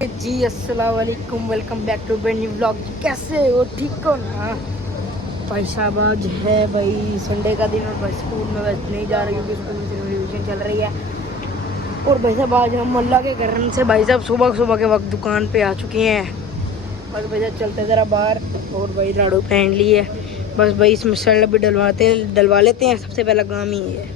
जी अस्सलाम वालेकुम, welcome back to new vlog. कैसे हो, ठीक हो ना भाई साहब? आज है भाई संडे का दिन और भाई स्कूल में बस नहीं जा रही क्योंकि स्कूल में रिविजन चल रही है। और भाई साहब आज हम अल्लाह के करम से भाई साहब सुबह सुबह के वक्त दुकान पे आ चुके हैं। बस भाई साहब चलते ज़रा बाहर और भाई राडो पहन ली है। बस भाई इसमें सड़ भी डलवा लेते हैं। सबसे पहला काम ही है,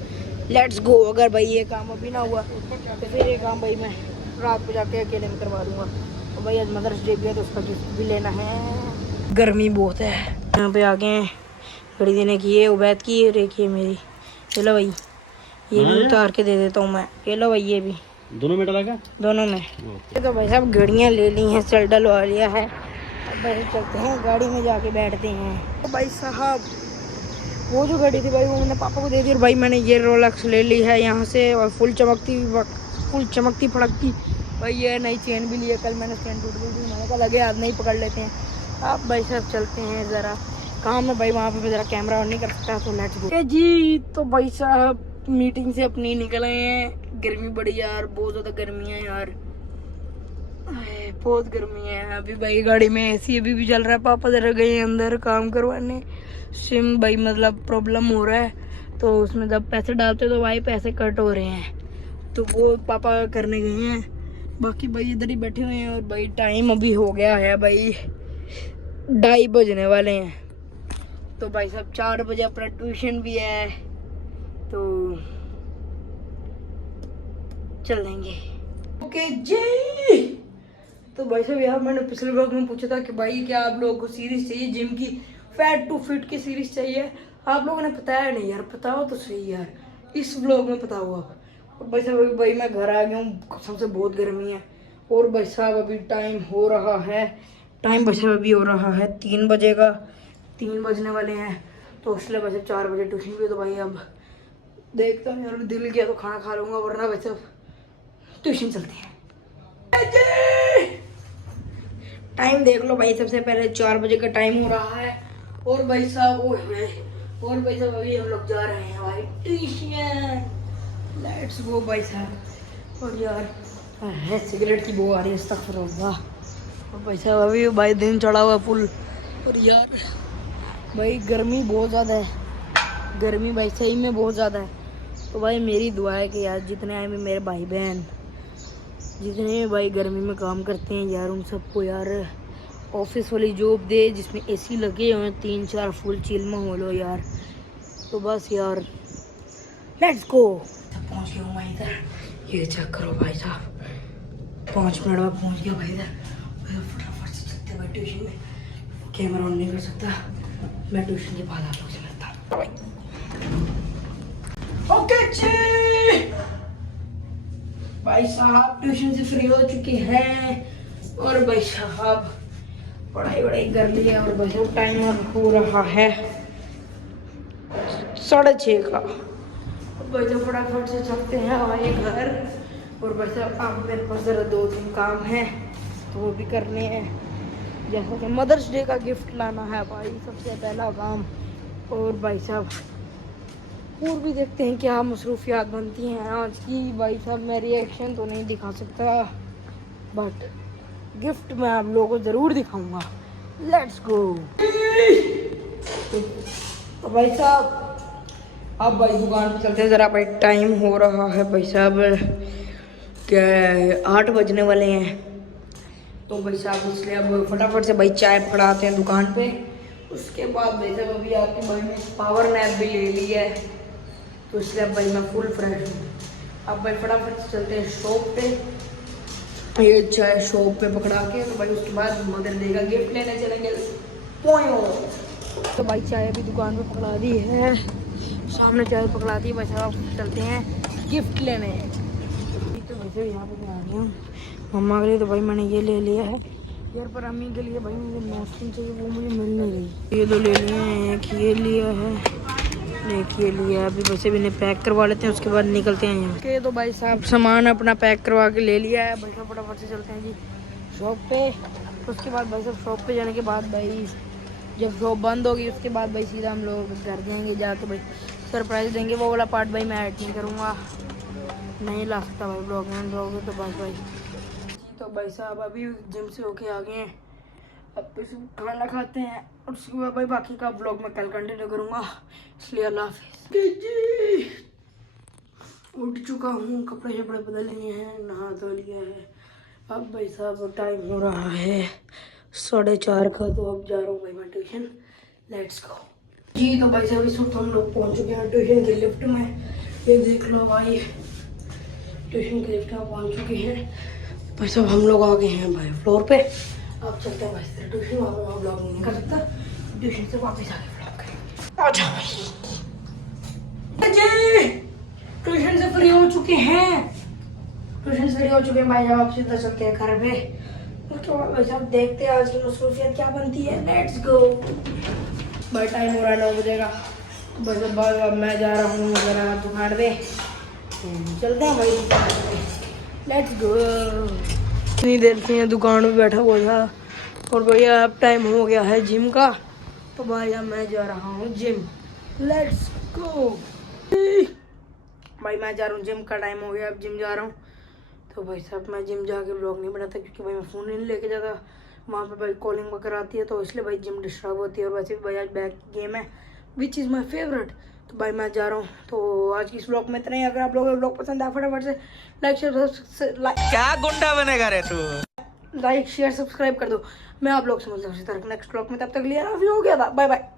लेट्स गो। अगर भाई ये काम अभी ना हुआ तो फिर ये काम भाई मैं रात को जाके अकेले में करवा दूँगा। और भाई आज मदर्स डे भी है तो उसका गिफ्ट भी लेना है। गर्मी बहुत है। यहाँ पे आ गए हैं घड़ी देने की। ये उबैद की, ये देखिए मेरी। चलो भाई ये भी उतार के दे देता हूँ मैं। ये लो भाई, ये भी दोनों में डला? दोनों में। ये तो भाई साहब घड़ियाँ ले ली हैं, चल डलवा लिया है। अब भाई चलते हैं गाड़ी में, जाके बैठते हैं। तो भाई साहब वो जो घड़ी थी भाई वो मैंने पापा को दे दी और भाई मैंने ये रोलेक्स ले ली है यहाँ से। और फुल चमकती फड़कती भाई ये नई चेन भी ली है। कल मैंने चेन टूट गई थी, मैंने कहा लगे आज नहीं पकड़ लेते हैं। अब भाई साहब चलते हैं ज़रा काम है भाई, वहाँ पे ज़रा कैमरा ऑन नहीं कर सकता तो लेट्स गो जी। तो भाई साहब मीटिंग से अपनी निकल आए हैं। गर्मी बड़ी यार, बहुत ज़्यादा गर्मी है यार, बहुत गर्मी है। अभी भाई गाड़ी में एसी अभी भी चल रहा है। पापा जरा गए अंदर काम करवाने। सिम भाई मतलब प्रॉब्लम हो रहा है तो उसमें जब पैसे डालते तो भाई पैसे कट हो रहे हैं तो वो पापा करने गए हैं। बाकी भाई इधर ही बैठे हुए हैं। और भाई टाइम अभी हो गया है भाई 2:30 बजने वाले हैं। तो भाई साहब 4 बजे अपना ट्यूशन भी है तो चल देंगे। ओके जी। तो भाई साहब यार मैंने पिछले ब्लॉग में पूछा था कि भाई क्या आप लोगों को सीरीज चाहिए, जिम की फैट टू फिट की सीरीज चाहिए। आप लोगों ने बताया नहीं यार, बताओ तो सही यार, इस ब्लॉग में बताओ आप। और भाई साहब अभी भाई मैं घर आ गया हूँ, सबसे बहुत गर्मी है। और भाई साहब अभी टाइम हो रहा है, टाइम भाई साहब अभी हो रहा है 3 बजे का, 3 बजने वाले हैं। तो इसलिए भाई साहब 4 बजे ट्यूशन भी है। तो भाई अब देखता हूँ यार, दिल किया तो खाना खा लूँगा, वरना भाई साहब ट्यूशन चलते हैं। टाइम देख लो भाई, सबसे पहले 4 बजे का टाइम हो रहा है। और भाई साहब और भाई साहब अभी हम लोग जा रहे हैं भाई ट्यूशन। लेट्स गो भाई साहब। और यार है सिगरेट की बो आ रही है, अस्तगफिरुल्लाह। और भाई साहब अभी भाई दिन चढ़ा हुआ फुल। और यार भाई गर्मी बहुत ज़्यादा है, गर्मी भाई सही में बहुत ज़्यादा है। तो भाई मेरी दुआ है कि यार जितने आए मेरे भाई बहन जितने भाई गर्मी में काम करते हैं यार, उन सबको यार ऑफिस वाली जॉब दे जिसमें एसी लगे हुए 3-4 फुल चिल माहौल हो यार। तो बस यार लेट्स गो। पहुंच गया हूँ मैं इधर, ये चेक करो भाई साहब 5 मिनट में पहुंच गया भाई इधर। फटाफट से चलते भाई ट्यूशन में, कैमरा ऑन नहीं कर सकता मैं, ट्यूशन के बाद आप लोग से मिलता हूँ। ओके जी भाई साहब ट्यूशन से फ्री हो चुके हैं। और भाई साहब पढ़ाई वढ़ाई कर ली है। और भाई साहब टाइम हो रहा है 6:30 का। भाई साहब फटाफट से चलते हैं हमारे घर। और भाई साहब अब मेरे पास ज़रा 2-3 काम हैं तो वो भी करने हैं, जैसा कि मदर्स डे का गिफ्ट लाना है भाई सबसे पहला काम। और भाई साहब और भी देखते हैं क्या मसरूफियात बनती हैं आज की। भाई साहब मैं रिएक्शन तो नहीं दिखा सकता बट गिफ्ट मैं आप लोगों को ज़रूर दिखाऊंगा। Let's go. तो भाई साहब अब भाई दुकान पे चलते हैं ज़रा भाई, टाइम हो रहा है भाई साहब क्या 8 बजने वाले हैं। तो भाई साहब इसलिए अब फटाफट से भाई चाय पकड़ाते हैं दुकान पे। उसके बाद भाई साहब अभी आपकी भाई ने पावर नैप भी ले ली है तो इसलिए अब भाई मैं फुल फ्रेश हूँ। अब भाई फटाफट से चलते हैं शॉप पे, ये चाय शॉप पे पकड़ा के। तो भाई उसके बाद मदर डे का गिफ्ट लेने चलेंगे। तो भाई चाय अभी दुकान पे पकड़ा दी है, सामने चाय पकड़ा दी। भाई साहब चलते हैं गिफ्ट लेने। तो वैसे यहाँ पे आ गया हूँ मम्मा के लिए। तो भाई मैंने ये ले लिया है यार, पर अम्मी के लिए भाई मुझे नैपकिन चाहिए, वो मुझे मिल नहीं रही। ये 2 ले लिए हैं, एक ये लिया है, एक ये लिया। अभी वैसे भी इन्हें पैक करवा लेते हैं उसके बाद निकलते हैं यहाँ के। तो भाई साहब सामान अपना पैक करवा के ले लिया है। भाई साहब फटाफट से चलते हैं जी शॉप पे। उसके बाद भाई साहब शॉप पे जाने के बाद भाई जब शॉप बंद होगी उसके बाद भाई सीधा हम लोग घर जाएंगे, जाके भाई सरप्राइज़ देंगे। वो वाला पार्ट भाई मैं ऐड नहीं करूँगा, नहीं ला सकता भाई ब्लॉग में तो बस भाई। तो भाई साहब अभी जिम से होके आ गए हैं, अब तो खाना खाते हैं और उसके बाद भाई बाकी का ब्लॉग मैं कल कंटिन्यू करूँगा, इसलिए अल्लाह हाफिज़। उठ चुका हूँ, कपड़े शपड़े बदल लिए हैं, नहा धो लिया है। अब भाई साहब टाइम हो रहा है 4:30 का, तो अब जा रहा हूँ भाई मैं ट्यूशन। लेट्स गो जी। तो भाई साहब इस वक्त हम लोग पहुँच चुके हैं ट्यूशन के लिफ्ट में, ये देख लो भाई, ट्यूशन के लिफ्ट में पहुँच चुके हैं भाई साहब। हम लोग आ गए हैं भाई फ्लोर पे, अब चलते हैं भाई से ट्यूशन। वहाँ ब्लॉग नहीं कर सकता, ट्यूशन से वापस आके ब्लॉग करेंगे। अच्छा जी, ट्यूशन से फ्री हो चुके हैं, ट्यूशन से फ्री हो चुके हैं भाई साहब। आप सीधा चलते हैं घर पे, उसके बाद भाई साहब देखते हैं आज की मसरूफियत क्या बनती है। लेट्स गो भाई, टाइम हो रहा है 9 बजे का, बस अब मैं जा रहा हूँ जरा दुकान पे, चलते हैं भाई दुकान पे। Let's go. इतनी देर से दुकान पे बैठा हुआ था और भैया अब टाइम हो गया है जिम का, तो भाई अब मैं जा रहा हूँ जिम। लेट्स गो भाई, मैं जा रहा हूँ जिम का टाइम हो गया, अब जिम जा रहा हूँ। तो भाई साहब मैं जिम जाके व्लॉग नहीं बनाता क्योंकि भाई मैं फ़ोन नहीं लेके जाता, वहाँ पे भाई कॉलिंग वगैरह आती है, तो इसलिए भाई जिम डिस्टर्ब होती है। और वैसे भी भाई आज बैक गेम है विच इज़ माई फेवरेट, तो भाई मैं जा रहा हूँ। तो आज की इस व्लॉग में इतना ही। अगर आप लोगों को व्लॉग पसंद आया फटाफट से लाइक शेयर क्या गुंडा बनेगा रे तू, लाइक शेयर सब्सक्राइब कर दो। मैं आप लोग से मिलता हूँ नेक्स्ट व्लॉग में, तब तक लिए हो गया था, बाय बाय।